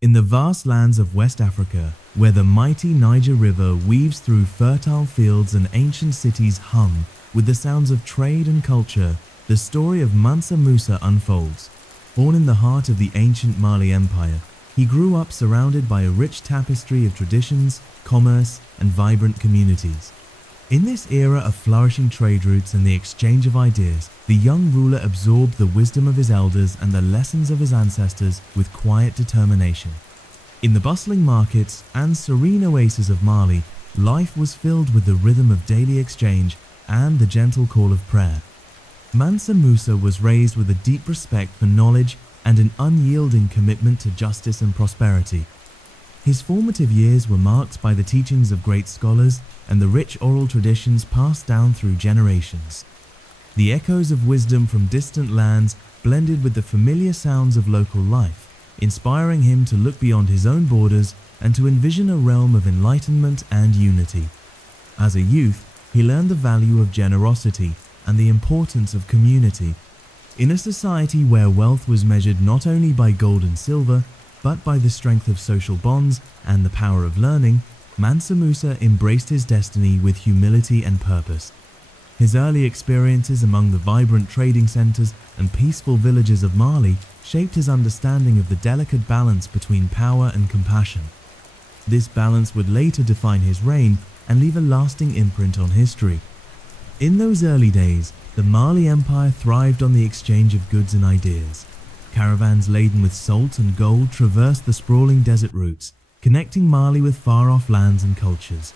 In the vast lands of West Africa, where the mighty Niger River weaves through fertile fields and ancient cities hum with the sounds of trade and culture, the story of Mansa Musa unfolds. Born in the heart of the ancient Mali Empire, he grew up surrounded by a rich tapestry of traditions, commerce, and vibrant communities. In this era of flourishing trade routes and the exchange of ideas, the young ruler absorbed the wisdom of his elders and the lessons of his ancestors with quiet determination. In the bustling markets and serene oases of Mali, life was filled with the rhythm of daily exchange and the gentle call of prayer. Mansa Musa was raised with a deep respect for knowledge and an unyielding commitment to justice and prosperity. His formative years were marked by the teachings of great scholars and the rich oral traditions passed down through generations. The echoes of wisdom from distant lands blended with the familiar sounds of local life, inspiring him to look beyond his own borders and to envision a realm of enlightenment and unity. As a youth, he learned the value of generosity and the importance of community. In a society where wealth was measured not only by gold and silver, but by the strength of social bonds and the power of learning, Mansa Musa embraced his destiny with humility and purpose. His early experiences among the vibrant trading centers and peaceful villages of Mali shaped his understanding of the delicate balance between power and compassion. This balance would later define his reign and leave a lasting imprint on history. In those early days, the Mali Empire thrived on the exchange of goods and ideas. Caravans laden with salt and gold traversed the sprawling desert routes, connecting Mali with far-off lands and cultures.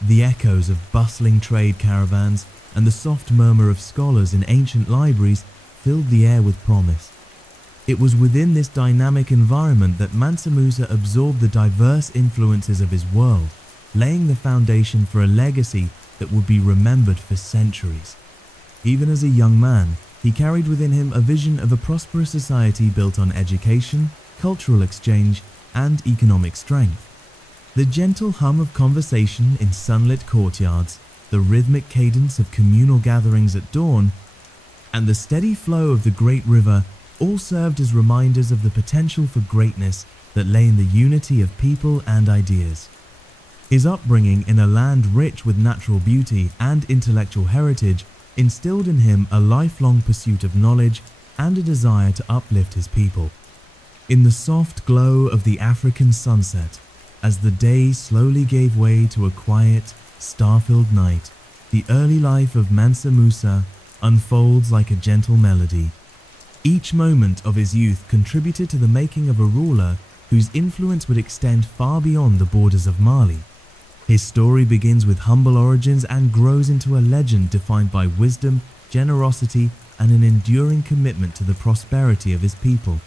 The echoes of bustling trade caravans and the soft murmur of scholars in ancient libraries filled the air with promise. It was within this dynamic environment that Mansa Musa absorbed the diverse influences of his world, laying the foundation for a legacy that would be remembered for centuries. Even as a young man, he carried within him a vision of a prosperous society built on education, cultural exchange, and economic strength. The gentle hum of conversation in sunlit courtyards, the rhythmic cadence of communal gatherings at dawn, and the steady flow of the great river all served as reminders of the potential for greatness that lay in the unity of people and ideas. His upbringing in a land rich with natural beauty and intellectual heritage instilled in him a lifelong pursuit of knowledge and a desire to uplift his people. In the soft glow of the African sunset, as the day slowly gave way to a quiet, star-filled night, the early life of Mansa Musa unfolds like a gentle melody. Each moment of his youth contributed to the making of a ruler whose influence would extend far beyond the borders of Mali. His story begins with humble origins and grows into a legend defined by wisdom, generosity, and an enduring commitment to the prosperity of his people.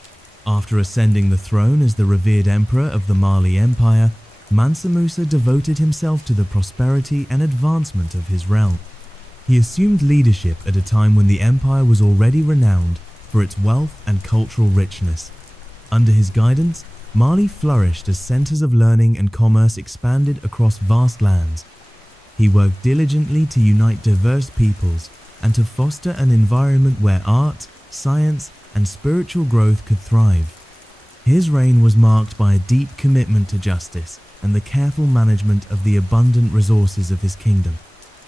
After ascending the throne as the revered emperor of the Mali Empire, Mansa Musa devoted himself to the prosperity and advancement of his realm. He assumed leadership at a time when the empire was already renowned for its wealth and cultural richness. Under his guidance, Mali flourished as centers of learning and commerce expanded across vast lands. He worked diligently to unite diverse peoples and to foster an environment where art, science, and spiritual growth could thrive. His reign was marked by a deep commitment to justice and the careful management of the abundant resources of his kingdom.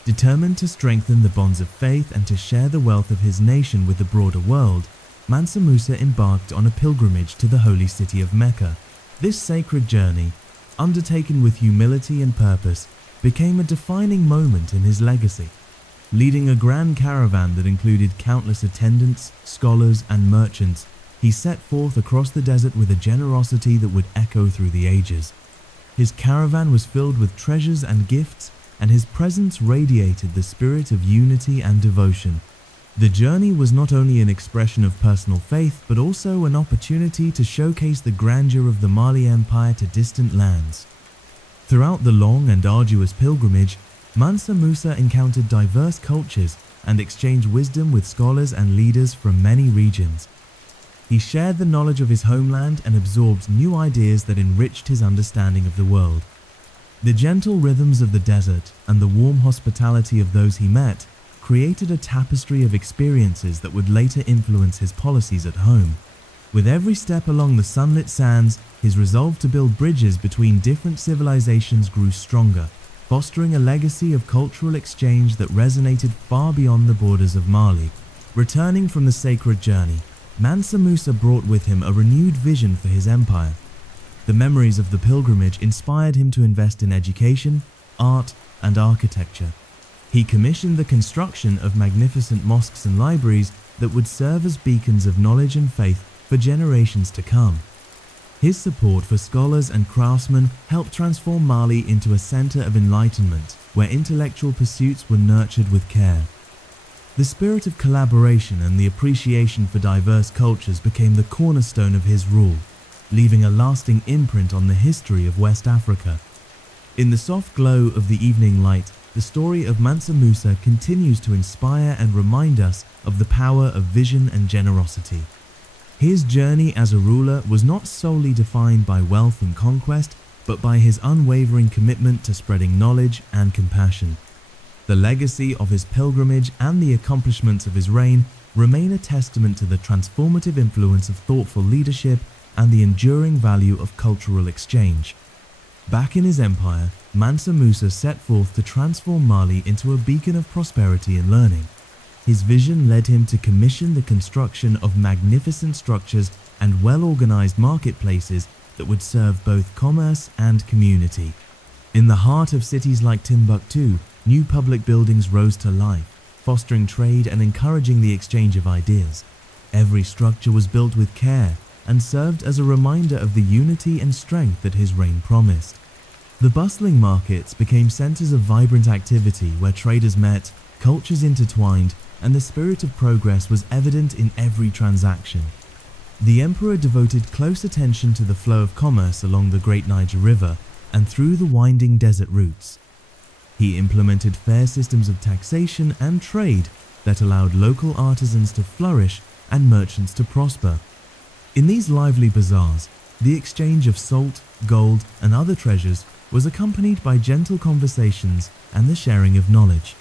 Determined to strengthen the bonds of faith and to share the wealth of his nation with the broader world, Mansa Musa embarked on a pilgrimage to the holy city of Mecca. This sacred journey, undertaken with humility and purpose, became a defining moment in his legacy. Leading a grand caravan that included countless attendants, scholars, and merchants, he set forth across the desert with a generosity that would echo through the ages. His caravan was filled with treasures and gifts, and his presence radiated the spirit of unity and devotion. The journey was not only an expression of personal faith, but also an opportunity to showcase the grandeur of the Mali Empire to distant lands. Throughout the long and arduous pilgrimage, Mansa Musa encountered diverse cultures and exchanged wisdom with scholars and leaders from many regions. He shared the knowledge of his homeland and absorbed new ideas that enriched his understanding of the world. The gentle rhythms of the desert and the warm hospitality of those he met created a tapestry of experiences that would later influence his policies at home. With every step along the sunlit sands, his resolve to build bridges between different civilizations grew stronger, fostering a legacy of cultural exchange that resonated far beyond the borders of Mali. Returning from the sacred journey, Mansa Musa brought with him a renewed vision for his empire. The memories of the pilgrimage inspired him to invest in education, art, and architecture. He commissioned the construction of magnificent mosques and libraries that would serve as beacons of knowledge and faith for generations to come. His support for scholars and craftsmen helped transform Mali into a center of enlightenment, where intellectual pursuits were nurtured with care. The spirit of collaboration and the appreciation for diverse cultures became the cornerstone of his rule, leaving a lasting imprint on the history of West Africa. In the soft glow of the evening light, the story of Mansa Musa continues to inspire and remind us of the power of vision and generosity. His journey as a ruler was not solely defined by wealth and conquest, but by his unwavering commitment to spreading knowledge and compassion. The legacy of his pilgrimage and the accomplishments of his reign remain a testament to the transformative influence of thoughtful leadership and the enduring value of cultural exchange. Back in his empire, Mansa Musa set forth to transform Mali into a beacon of prosperity and learning. His vision led him to commission the construction of magnificent structures and well-organized marketplaces that would serve both commerce and community. In the heart of cities like Timbuktu, new public buildings rose to life, fostering trade and encouraging the exchange of ideas. Every structure was built with care and served as a reminder of the unity and strength that his reign promised. The bustling markets became centers of vibrant activity where traders met, cultures intertwined, and the spirit of progress was evident in every transaction. The emperor devoted close attention to the flow of commerce along the Great Niger River and through the winding desert routes. He implemented fair systems of taxation and trade that allowed local artisans to flourish and merchants to prosper. In these lively bazaars, the exchange of salt, gold, and other treasures was accompanied by gentle conversations and the sharing of knowledge.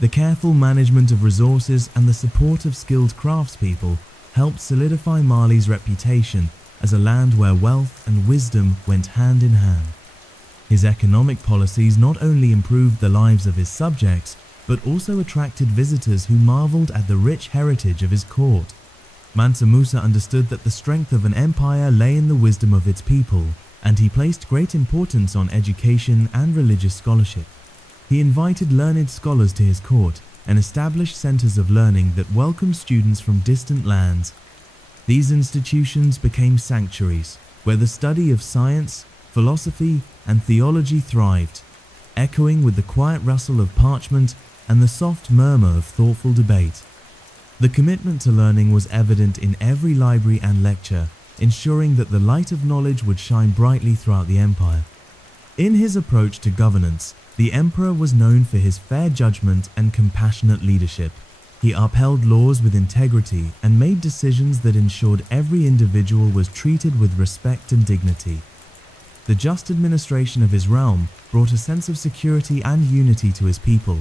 The careful management of resources and the support of skilled craftspeople helped solidify Mali's reputation as a land where wealth and wisdom went hand in hand. His economic policies not only improved the lives of his subjects, but also attracted visitors who marveled at the rich heritage of his court. Mansa Musa understood that the strength of an empire lay in the wisdom of its people, and he placed great importance on education and religious scholarship. He invited learned scholars to his court and established centers of learning that welcomed students from distant lands. These institutions became sanctuaries where the study of science, philosophy, and theology thrived, echoing with the quiet rustle of parchment and the soft murmur of thoughtful debate. The commitment to learning was evident in every library and lecture, ensuring that the light of knowledge would shine brightly throughout the empire. In his approach to governance, the emperor was known for his fair judgment and compassionate leadership. He upheld laws with integrity and made decisions that ensured every individual was treated with respect and dignity. The just administration of his realm brought a sense of security and unity to his people,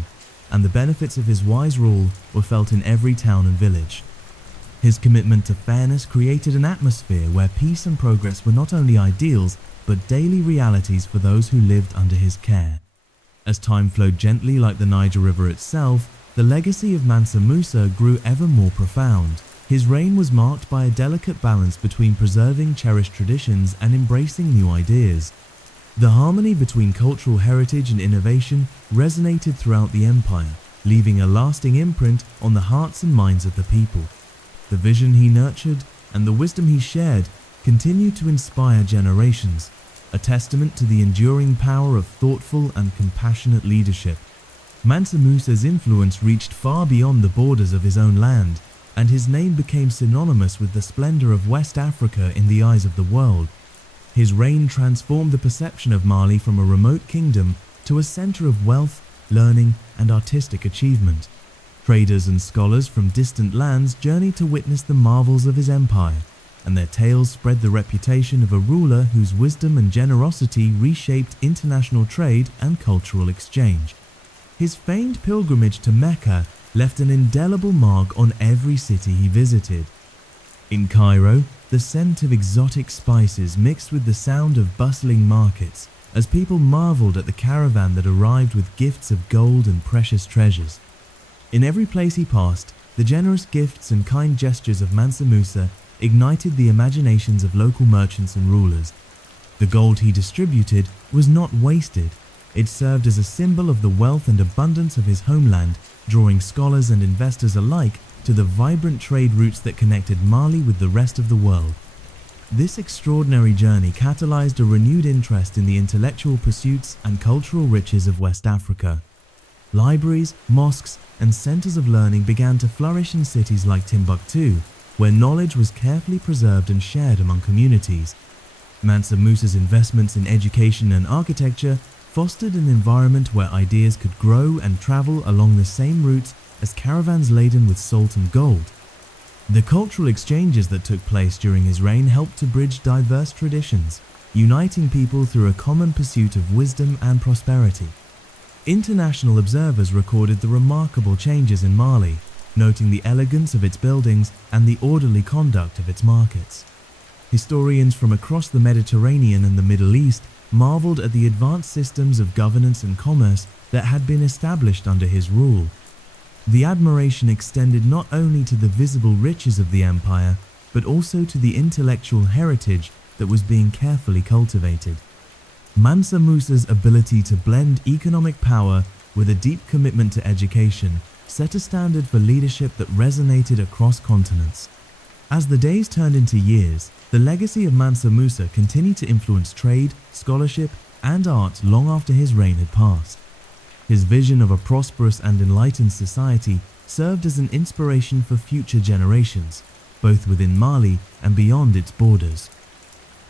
and the benefits of his wise rule were felt in every town and village. His commitment to fairness created an atmosphere where peace and progress were not only ideals, but daily realities for those who lived under his care. As time flowed gently like the Niger River itself, the legacy of Mansa Musa grew ever more profound. His reign was marked by a delicate balance between preserving cherished traditions and embracing new ideas. The harmony between cultural heritage and innovation resonated throughout the empire, leaving a lasting imprint on the hearts and minds of the people. The vision he nurtured and the wisdom he shared continued to inspire generations, a testament to the enduring power of thoughtful and compassionate leadership. Mansa Musa's influence reached far beyond the borders of his own land, and his name became synonymous with the splendor of West Africa in the eyes of the world. His reign transformed the perception of Mali from a remote kingdom to a center of wealth, learning, and artistic achievement. Traders and scholars from distant lands journeyed to witness the marvels of his empire, and their tales spread the reputation of a ruler whose wisdom and generosity reshaped international trade and cultural exchange. His famed pilgrimage to Mecca left an indelible mark on every city he visited. In Cairo, the scent of exotic spices mixed with the sound of bustling markets as people marveled at the caravan that arrived with gifts of gold and precious treasures. In every place he passed, the generous gifts and kind gestures of Mansa Musa ignited the imaginations of local merchants and rulers. The gold he distributed was not wasted. It served as a symbol of the wealth and abundance of his homeland, drawing scholars and investors alike to the vibrant trade routes that connected Mali with the rest of the world. This extraordinary journey catalyzed a renewed interest in the intellectual pursuits and cultural riches of West Africa. Libraries, mosques, and centers of learning began to flourish in cities like Timbuktu, where knowledge was carefully preserved and shared among communities. Mansa Musa's investments in education and architecture fostered an environment where ideas could grow and travel along the same routes as caravans laden with salt and gold. The cultural exchanges that took place during his reign helped to bridge diverse traditions, uniting people through a common pursuit of wisdom and prosperity. International observers recorded the remarkable changes in Mali, noting the elegance of its buildings and the orderly conduct of its markets. Historians from across the Mediterranean and the Middle East marveled at the advanced systems of governance and commerce that had been established under his rule. The admiration extended not only to the visible riches of the empire, but also to the intellectual heritage that was being carefully cultivated. Mansa Musa's ability to blend economic power with a deep commitment to education set a standard for leadership that resonated across continents. As the days turned into years, the legacy of Mansa Musa continued to influence trade, scholarship, and art long after his reign had passed. His vision of a prosperous and enlightened society served as an inspiration for future generations, both within Mali and beyond its borders.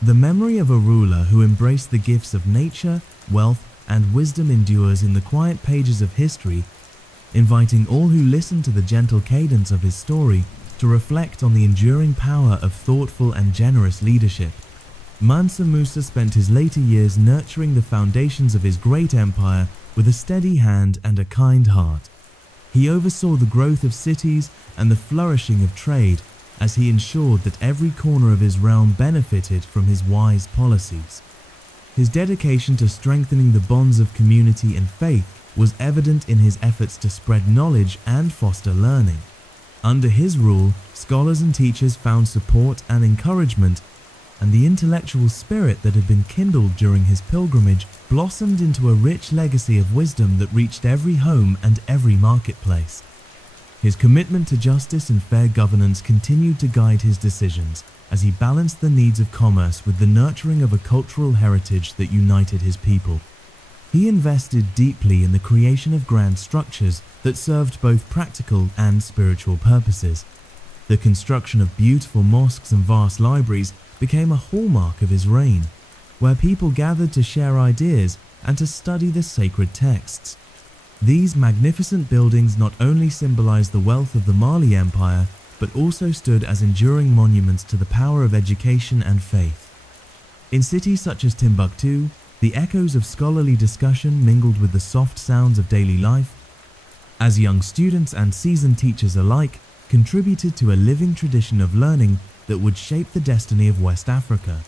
The memory of a ruler who embraced the gifts of nature, wealth, and wisdom endures in the quiet pages of history, inviting all who listen to the gentle cadence of his story to reflect on the enduring power of thoughtful and generous leadership. Mansa Musa spent his later years nurturing the foundations of his great empire with a steady hand and a kind heart. He oversaw the growth of cities and the flourishing of trade as he ensured that every corner of his realm benefited from his wise policies. His dedication to strengthening the bonds of community and faith was evident in his efforts to spread knowledge and foster learning. Under his rule, scholars and teachers found support and encouragement, and the intellectual spirit that had been kindled during his pilgrimage blossomed into a rich legacy of wisdom that reached every home and every marketplace. His commitment to justice and fair governance continued to guide his decisions as he balanced the needs of commerce with the nurturing of a cultural heritage that united his people. He invested deeply in the creation of grand structures that served both practical and spiritual purposes. The construction of beautiful mosques and vast libraries became a hallmark of his reign, where people gathered to share ideas and to study the sacred texts. These magnificent buildings not only symbolized the wealth of the Mali Empire, but also stood as enduring monuments to the power of education and faith. In cities such as Timbuktu, the echoes of scholarly discussion mingled with the soft sounds of daily life, as young students and seasoned teachers alike contributed to a living tradition of learning that would shape the destiny of West Africa.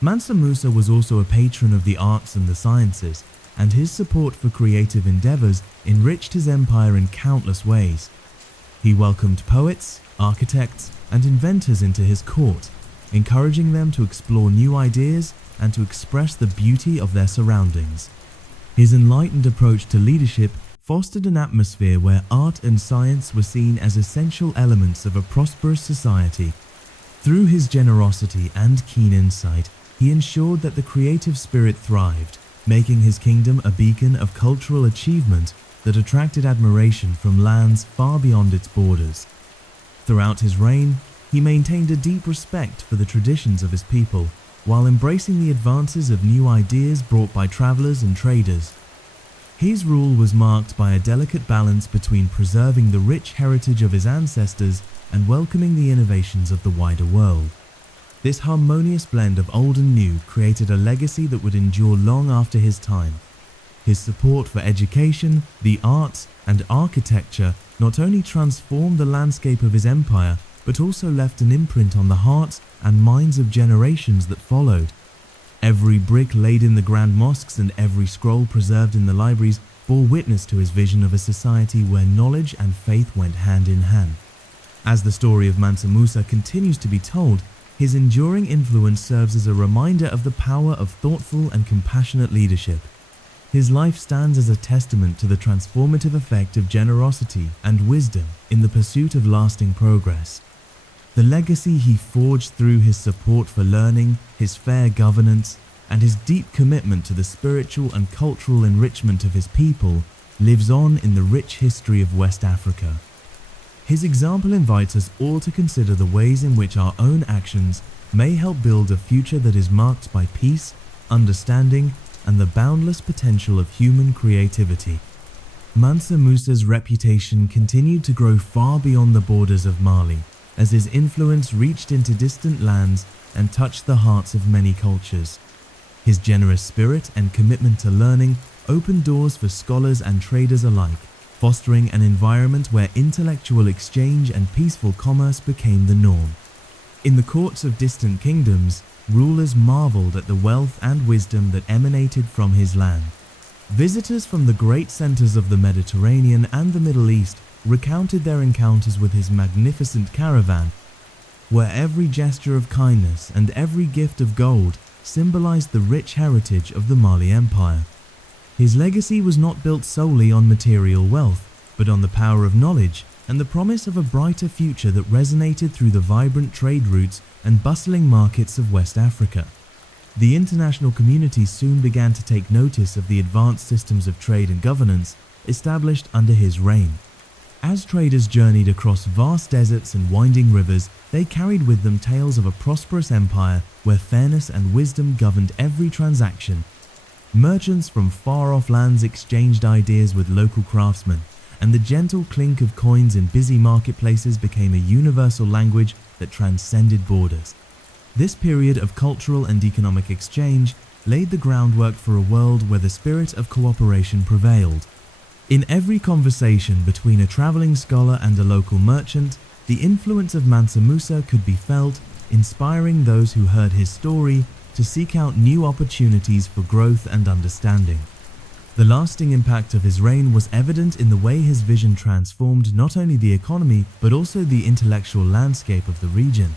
Mansa Musa was also a patron of the arts and the sciences, and his support for creative endeavors enriched his empire in countless ways. He welcomed poets, architects, and inventors into his court, encouraging them to explore new ideas and to express the beauty of their surroundings. His enlightened approach to leadership fostered an atmosphere where art and science were seen as essential elements of a prosperous society. Through his generosity and keen insight, he ensured that the creative spirit thrived, making his kingdom a beacon of cultural achievement that attracted admiration from lands far beyond its borders. Throughout his reign, he maintained a deep respect for the traditions of his people, while embracing the advances of new ideas brought by travelers and traders. His rule was marked by a delicate balance between preserving the rich heritage of his ancestors and welcoming the innovations of the wider world. This harmonious blend of old and new created a legacy that would endure long after his time. His support for education, the arts, and architecture not only transformed the landscape of his empire, but also left an imprint on the hearts and minds of generations that followed. Every brick laid in the grand mosques and every scroll preserved in the libraries bore witness to his vision of a society where knowledge and faith went hand in hand. As the story of Mansa Musa continues to be told, his enduring influence serves as a reminder of the power of thoughtful and compassionate leadership. His life stands as a testament to the transformative effect of generosity and wisdom in the pursuit of lasting progress. The legacy he forged through his support for learning, his fair governance, and his deep commitment to the spiritual and cultural enrichment of his people lives on in the rich history of West Africa. His example invites us all to consider the ways in which our own actions may help build a future that is marked by peace, understanding, and the boundless potential of human creativity. Mansa Musa's reputation continued to grow far beyond the borders of Mali, as his influence reached into distant lands and touched the hearts of many cultures. His generous spirit and commitment to learning opened doors for scholars and traders alike, fostering an environment where intellectual exchange and peaceful commerce became the norm. In the courts of distant kingdoms, rulers marveled at the wealth and wisdom that emanated from his land. Visitors from the great centers of the Mediterranean and the Middle East recounted their encounters with his magnificent caravan, where every gesture of kindness and every gift of gold symbolized the rich heritage of the Mali Empire. His legacy was not built solely on material wealth, but on the power of knowledge and the promise of a brighter future that resonated through the vibrant trade routes and bustling markets of West Africa. The international community soon began to take notice of the advanced systems of trade and governance established under his reign. As traders journeyed across vast deserts and winding rivers, they carried with them tales of a prosperous empire where fairness and wisdom governed every transaction. Merchants from far-off lands exchanged ideas with local craftsmen, and the gentle clink of coins in busy marketplaces became a universal language that transcended borders. This period of cultural and economic exchange laid the groundwork for a world where the spirit of cooperation prevailed. In every conversation between a traveling scholar and a local merchant, the influence of Mansa Musa could be felt, inspiring those who heard his story to seek out new opportunities for growth and understanding. The lasting impact of his reign was evident in the way his vision transformed not only the economy but also the intellectual landscape of the region.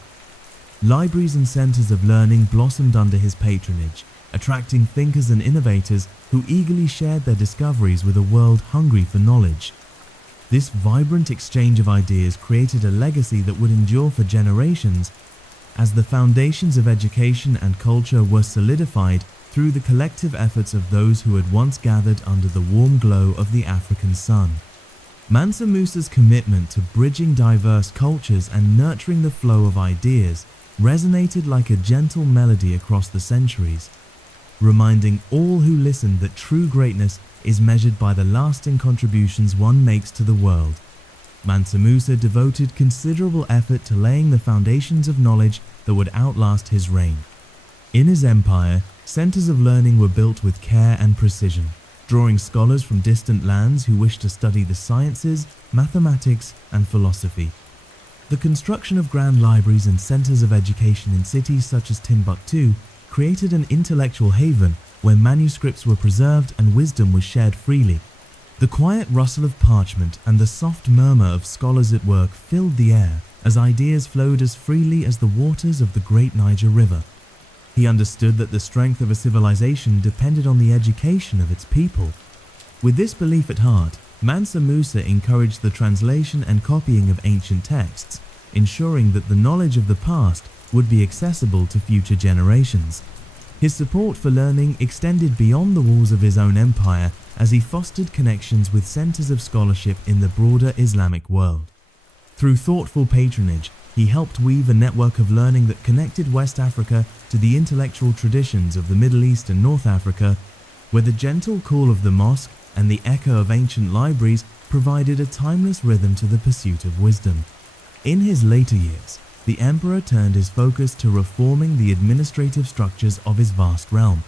Libraries and centers of learning blossomed under his patronage, attracting thinkers and innovators who eagerly shared their discoveries with a world hungry for knowledge. This vibrant exchange of ideas created a legacy that would endure for generations, as the foundations of education and culture were solidified through the collective efforts of those who had once gathered under the warm glow of the African sun. Mansa Musa's commitment to bridging diverse cultures and nurturing the flow of ideas resonated like a gentle melody across the centuries, reminding all who listened that true greatness is measured by the lasting contributions one makes to the world. Mansa Musa devoted considerable effort to laying the foundations of knowledge that would outlast his reign. In his empire, centers of learning were built with care and precision, drawing scholars from distant lands who wished to study the sciences, mathematics, and philosophy. The construction of grand libraries and centers of education in cities such as Timbuktu created an intellectual haven where manuscripts were preserved and wisdom was shared freely. The quiet rustle of parchment and the soft murmur of scholars at work filled the air as ideas flowed as freely as the waters of the great Niger River. He understood that the strength of a civilization depended on the education of its people. With this belief at heart, Mansa Musa encouraged the translation and copying of ancient texts, ensuring that the knowledge of the past would be accessible to future generations. His support for learning extended beyond the walls of his own empire as he fostered connections with centers of scholarship in the broader Islamic world. Through thoughtful patronage, he helped weave a network of learning that connected West Africa to the intellectual traditions of the Middle East and North Africa, where the gentle call of the mosque and the echo of ancient libraries provided a timeless rhythm to the pursuit of wisdom. In his later years, the emperor turned his focus to reforming the administrative structures of his vast realm.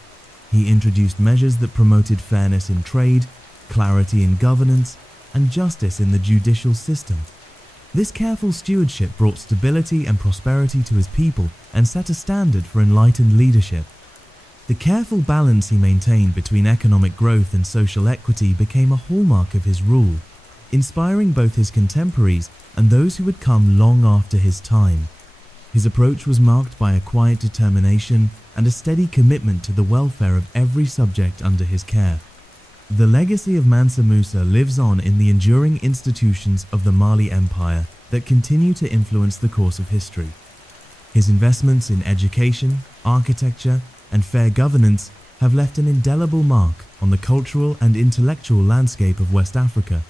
He introduced measures that promoted fairness in trade, clarity in governance, and justice in the judicial system. This careful stewardship brought stability and prosperity to his people and set a standard for enlightened leadership. The careful balance he maintained between economic growth and social equity became a hallmark of his rule, inspiring both his contemporaries and those who would come long after his time. His approach was marked by a quiet determination and a steady commitment to the welfare of every subject under his care. The legacy of Mansa Musa lives on in the enduring institutions of the Mali Empire that continue to influence the course of history. His investments in education, architecture, and fair governance have left an indelible mark on the cultural and intellectual landscape of West Africa.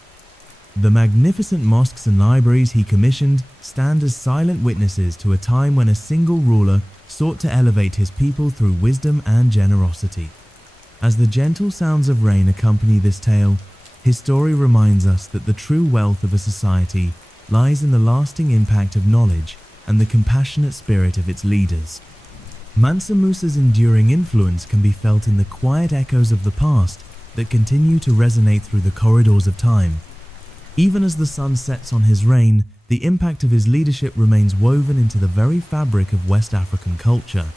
The magnificent mosques and libraries he commissioned stand as silent witnesses to a time when a single ruler sought to elevate his people through wisdom and generosity. As the gentle sounds of rain accompany this tale, his story reminds us that the true wealth of a society lies in the lasting impact of knowledge and the compassionate spirit of its leaders. Mansa Musa's enduring influence can be felt in the quiet echoes of the past that continue to resonate through the corridors of time. Even as the sun sets on his reign, the impact of his leadership remains woven into the very fabric of West African culture.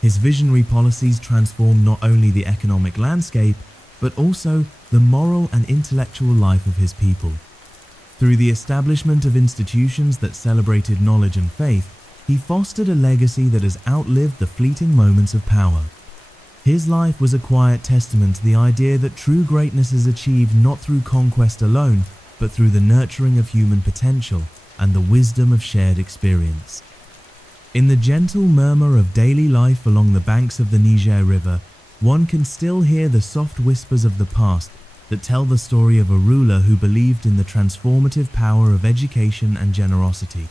His visionary policies transformed not only the economic landscape, but also the moral and intellectual life of his people. Through the establishment of institutions that celebrated knowledge and faith, he fostered a legacy that has outlived the fleeting moments of power. His life was a quiet testament to the idea that true greatness is achieved not through conquest alone, but through the nurturing of human potential and the wisdom of shared experience. In the gentle murmur of daily life along the banks of the Niger River, one can still hear the soft whispers of the past that tell the story of a ruler who believed in the transformative power of education and generosity.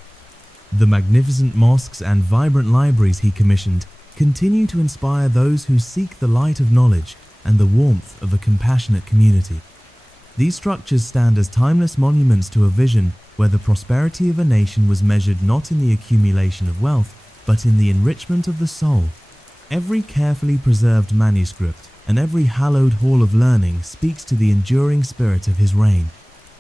The magnificent mosques and vibrant libraries he commissioned continue to inspire those who seek the light of knowledge and the warmth of a compassionate community. These structures stand as timeless monuments to a vision where the prosperity of a nation was measured not in the accumulation of wealth, but in the enrichment of the soul. Every carefully preserved manuscript and every hallowed hall of learning speaks to the enduring spirit of his reign.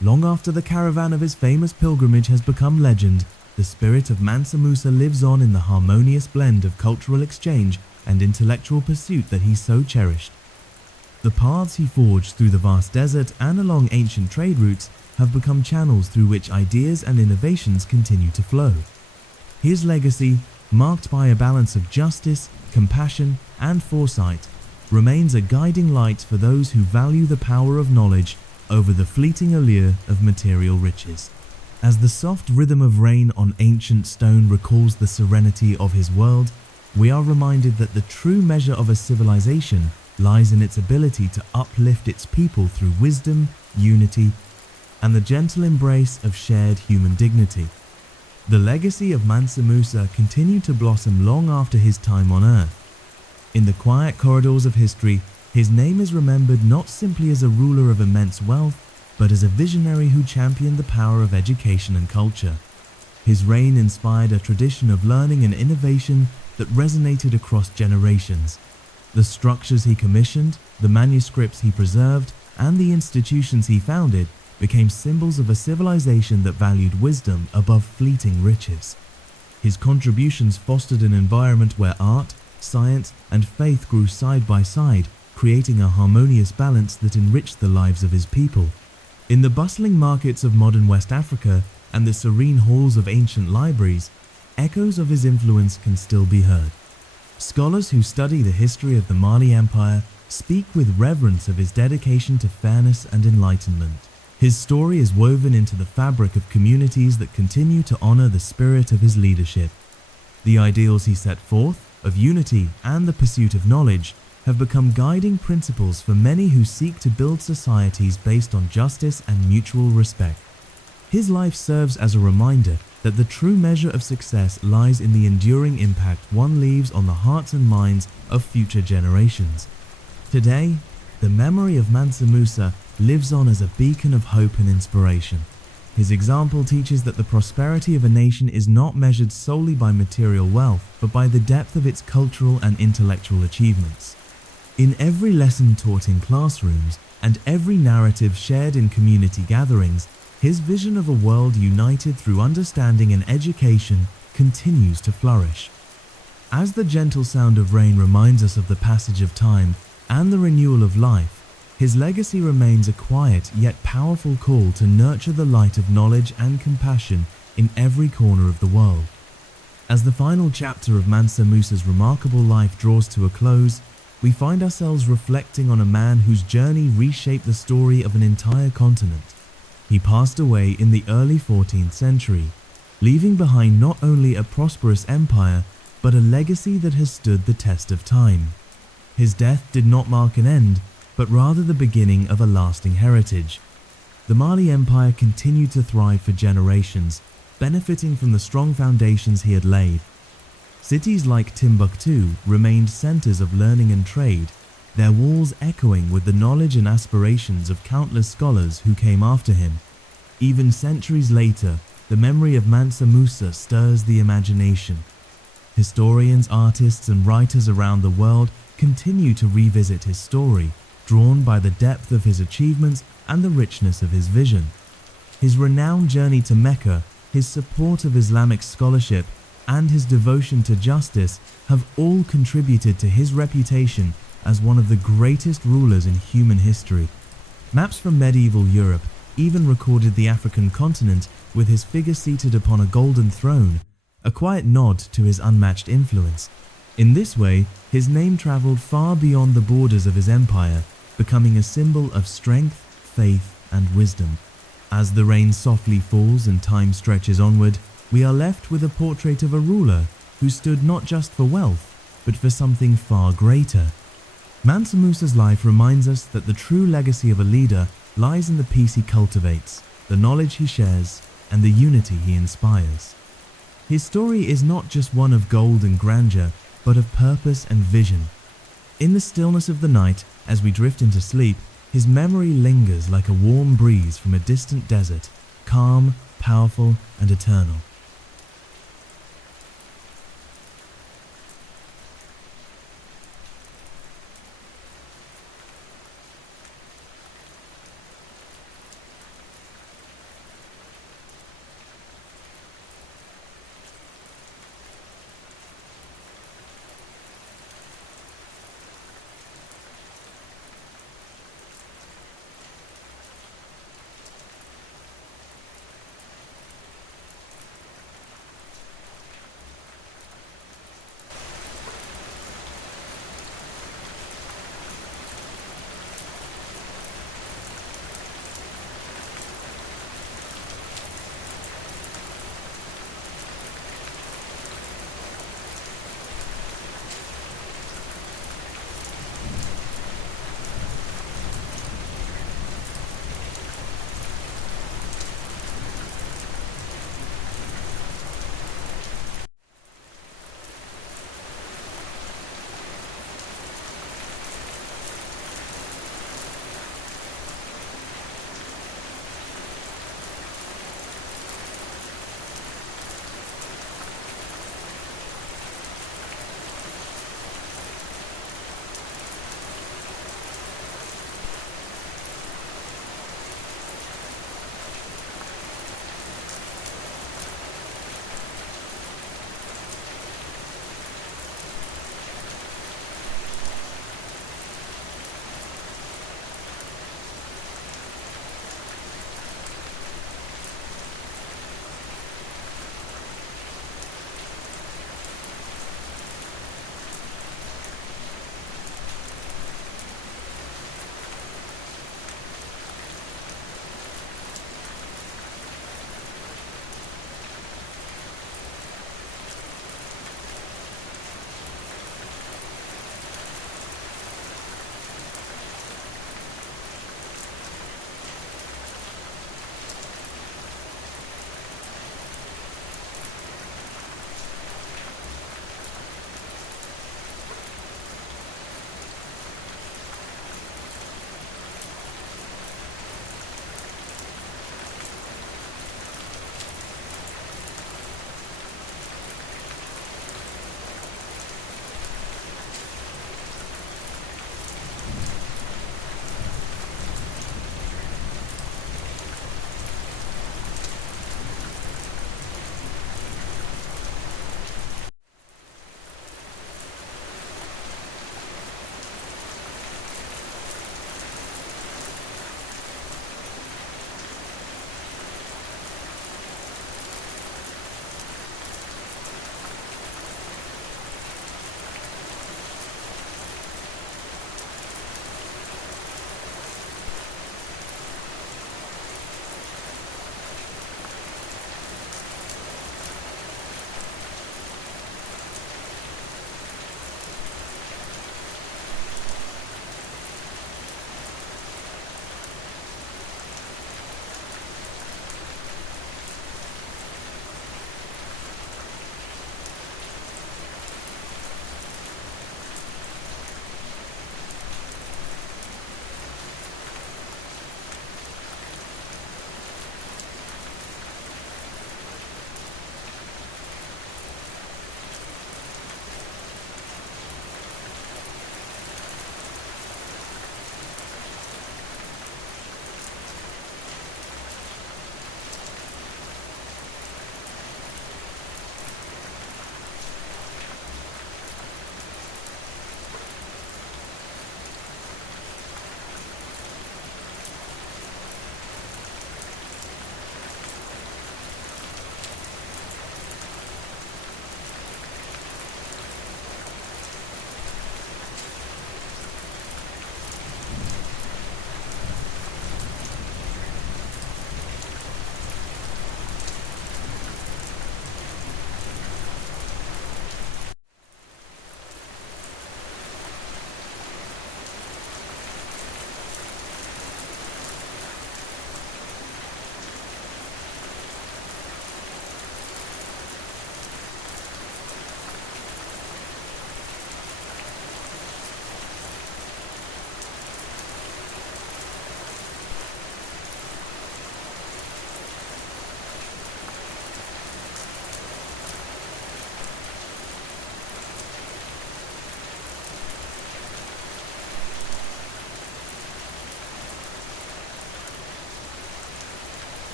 Long after the caravan of his famous pilgrimage has become legend, the spirit of Mansa Musa lives on in the harmonious blend of cultural exchange and intellectual pursuit that he so cherished. The paths he forged through the vast desert and along ancient trade routes have become channels through which ideas and innovations continue to flow. His legacy, marked by a balance of justice, compassion, and foresight, remains a guiding light for those who value the power of knowledge over the fleeting allure of material riches. As the soft rhythm of rain on ancient stone recalls the serenity of his world, we are reminded that the true measure of a civilization lies in its ability to uplift its people through wisdom, unity, and the gentle embrace of shared human dignity. The legacy of Mansa Musa continued to blossom long after his time on earth. In the quiet corridors of history, his name is remembered not simply as a ruler of immense wealth, but as a visionary who championed the power of education and culture. His reign inspired a tradition of learning and innovation that resonated across generations. The structures he commissioned, the manuscripts he preserved, and the institutions he founded became symbols of a civilization that valued wisdom above fleeting riches. His contributions fostered an environment where art, science, and faith grew side by side, creating a harmonious balance that enriched the lives of his people. In the bustling markets of modern West Africa and the serene halls of ancient libraries, echoes of his influence can still be heard. Scholars who study the history of the Mali Empire speak with reverence of his dedication to fairness and enlightenment. His story is woven into the fabric of communities that continue to honor the spirit of his leadership. The ideals he set forth, of unity and the pursuit of knowledge, have become guiding principles for many who seek to build societies based on justice and mutual respect. His life serves as a reminder that the true measure of success lies in the enduring impact one leaves on the hearts and minds of future generations. Today, the memory of Mansa Musa lives on as a beacon of hope and inspiration. His example teaches that the prosperity of a nation is not measured solely by material wealth, but by the depth of its cultural and intellectual achievements. In every lesson taught in classrooms and every narrative shared in community gatherings, his vision of a world united through understanding and education continues to flourish. As the gentle sound of rain reminds us of the passage of time and the renewal of life, his legacy remains a quiet yet powerful call to nurture the light of knowledge and compassion in every corner of the world. As the final chapter of Mansa Musa's remarkable life draws to a close, we find ourselves reflecting on a man whose journey reshaped the story of an entire continent. He passed away in the early 14th century, leaving behind not only a prosperous empire, but a legacy that has stood the test of time. His death did not mark an end, but rather the beginning of a lasting heritage. The Mali Empire continued to thrive for generations, benefiting from the strong foundations he had laid. Cities like Timbuktu remained centers of learning and trade, their walls echoing with the knowledge and aspirations of countless scholars who came after him. Even centuries later, the memory of Mansa Musa stirs the imagination. Historians, artists, and writers around the world continue to revisit his story, drawn by the depth of his achievements and the richness of his vision. His renowned journey to Mecca, his support of Islamic scholarship, and his devotion to justice have all contributed to his reputation as one of the greatest rulers in human history. Maps from medieval Europe even recorded the African continent with his figure seated upon a golden throne, a quiet nod to his unmatched influence. In this way, his name traveled far beyond the borders of his empire, becoming a symbol of strength, faith, and wisdom. As the rain softly falls and time stretches onward, we are left with a portrait of a ruler who stood not just for wealth, but for something far greater. Mansa Musa's life reminds us that the true legacy of a leader lies in the peace he cultivates, the knowledge he shares, and the unity he inspires. His story is not just one of gold and grandeur, but of purpose and vision. In the stillness of the night, as we drift into sleep, his memory lingers like a warm breeze from a distant desert, calm, powerful, and eternal.